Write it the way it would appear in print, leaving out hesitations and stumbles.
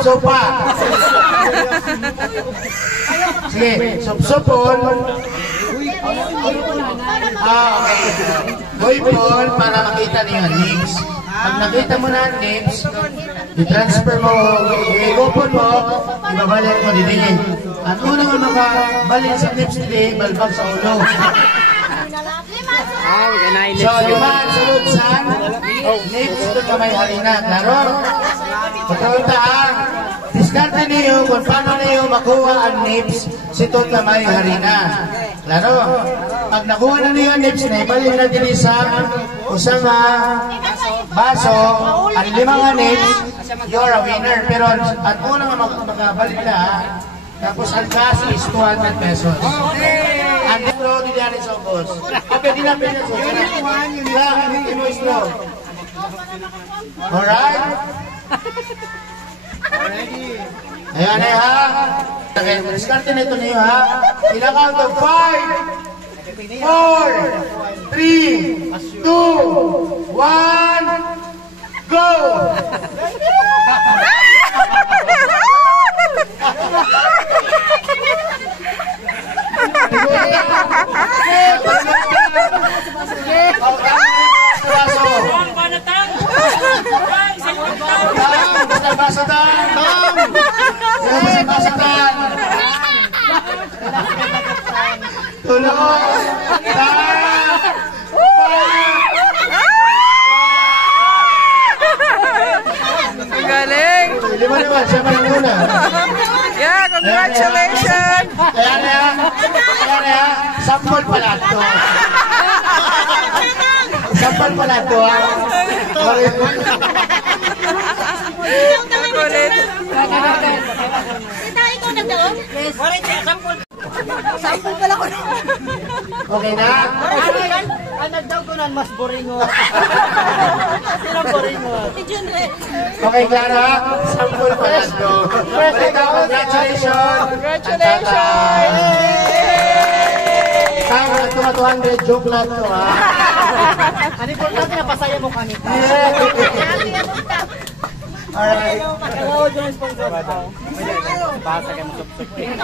Sopa. Sige, supsupon. Okay. Goypon para makita niyo ang nips. Pag nakita mo na ang nips, i-transfer mo, i-open mo, ibabalik mo din. Ang unang makabalik sa nips din, balbag sa ulo. So, liman, sunod sa nips, ito na may harina. Klaro? Pagkauntaan, diskarte niyo kung paano niyo makuha ang nips sitot na may harina. Klaro? Pag nakuha na niyo ang nips na ibalik na din sa usang baso, ang limang nips, you're a winner. Pero ang unang makabalik na, tapos ang gas is 200 pesos. And then, bro, di natin sa boss. Okay, di natin sa boss. Hindi mo straw. Alright? Ayan na ha. Okay, diskarte na ito niyo ha. In a count of 5, 4, 3, 2, 1, go! Galing! Lima naman, siya pa muna. Yeah, congratulations! Kaya na, sampol pala ito. Sampol pala ito, ha? Kulit. Sita, ikaw nagdaon? Yes. Sampol pala ko. Okay na? Ang nagdaw ko nan mas boringo. Sila boringo. Okay, Clara? Sampol pala ito. Congratulations! Congratulations! Kaya na 200 joke lang ito, ha? Ang importante na pasaya mo kami. Alright. Hello, John sponsor. Basa ka mo subscribe.